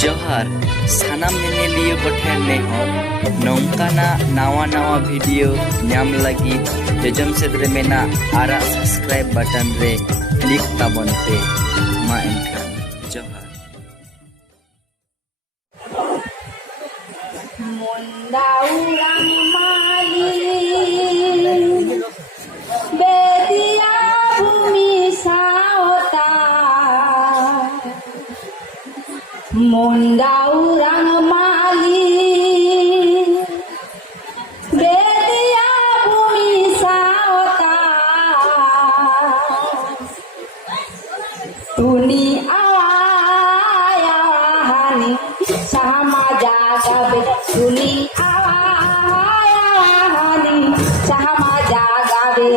जोहार सानाम नेनेलियो कोठेन नेहर नौकाना नावा नावा वीडियो नाम लगी जोजम सेद रे मेना आरा सब्सक्राइब बटन रे क्लिक ताबन पे मा एनखान जोहार मुंडाउरंग माली बेदिया भूमि सावता मुंडाउरंग माली बेदिया भूमि सावता Tuni आवायानी sama jaga be tuni awani sama jaga be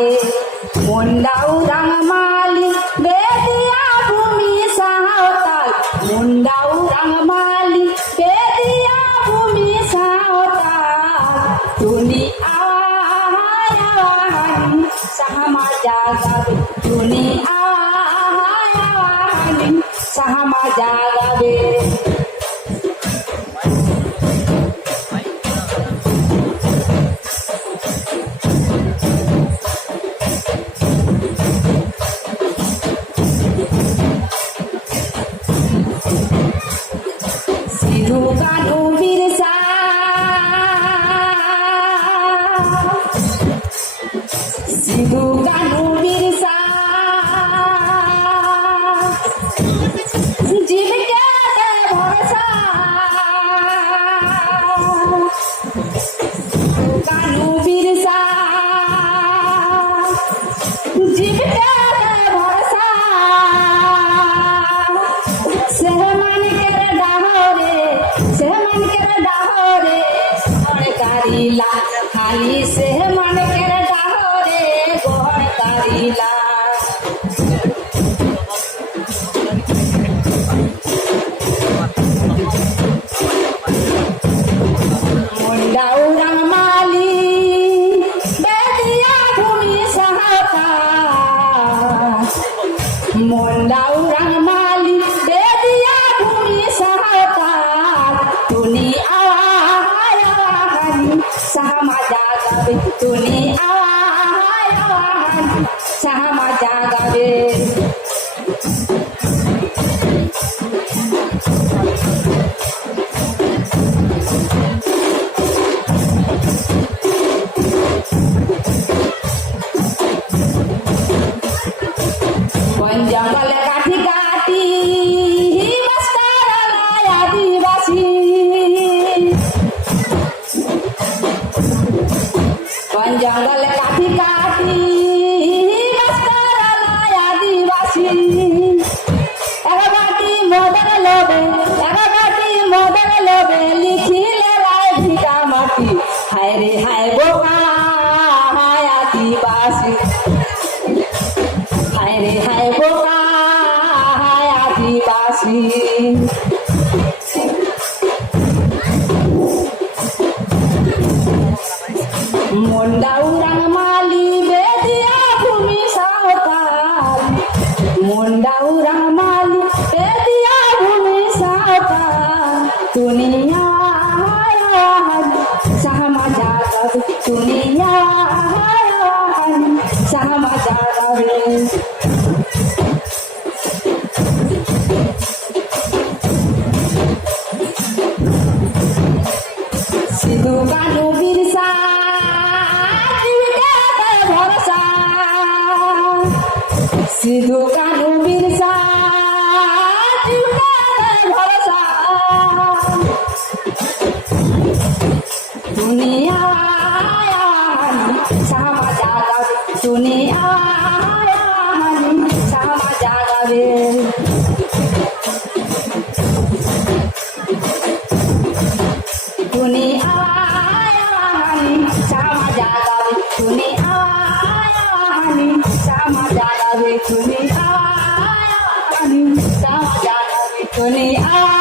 mundaurang mali bedia bumi sahotal mundaurang mali bedia bumi sahotal tuni awani sama jaga be tuni awani sama jaga be खाली से मन के डाहरे गोहर कारीला मुंडाउरंग माली बेदिया भूमि सहाता मुंडाउरंग माली बेदिया भूमि सहाता Tuni sama jaga be tuni awan sama jaga be panjang bale kati kati himaskara adivasi जंगल काटी काटी आदिवासी एगबाटी मदन लोबे लिखी ले राय भिटा माटी हाय रे हाय बोका हाय आदिवासी हाय रे हाय बोका हाय आदिवासी मुंडाउरंग माली बेदिया भूमि सावताल मुंडाउरंग माली बेदिया भूमि सावताल दुनिया sama jaga दुनिया sama jaga सिद्धू कानू बिरसा सिद्धू कानू बिरसा भरोसा दुनिया sama jaga दुनिया sama jaga be दुनिया sama jaga be दुनिया sama jaga be दुनिया sama jaga be दुनिया